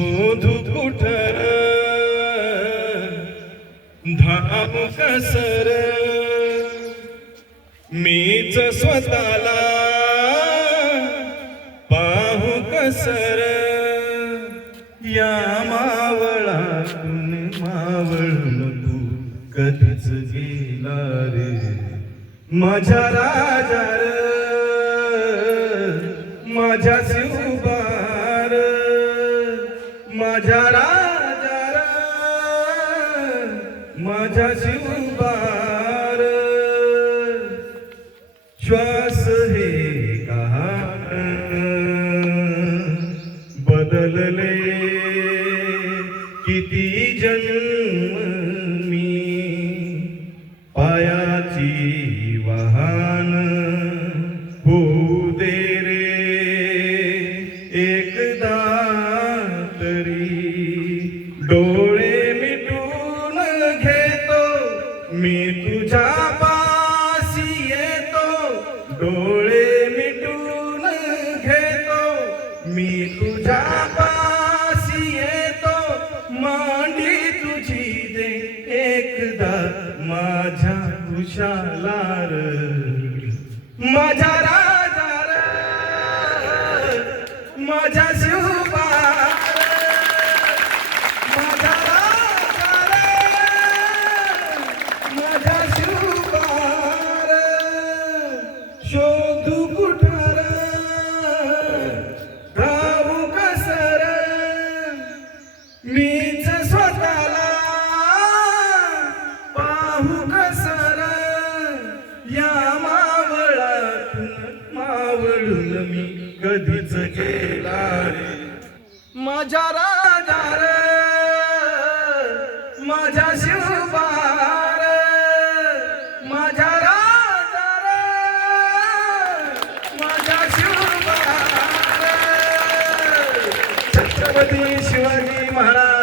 शोधू कुठर धाम कसर मीच स्वतःला पाहू कसर या मावळातून मावळ तू कधीच गेला रे माझ्या राजा रे माझ्या शिवबार माझ्या राजा रे माझ्या शिवबार श्वास हे बदलले किती जन्म मी पायाची वाहन होऊ दे रे एकदा तरी डोळे मिटून घेतो मी तुझ्या पाशी येतो डोळे मिटून घेतो मी तुझ्या पाशी येतो मांडी तुझी दे एकदा माझ्या उशाला र माझ्या राजा र माझ्या शिवबार माझ्या राजा र माझ्या शिवबार शोधू कुठर मीच स्वतःला पाहू कसर या मावळातून मावळून मी कधीच गेला रे माझ्या राजा रे माझ्या शिवबार माझ्या राजा रे माझ्या शिवबार छत्रपती शिवाजी महाराज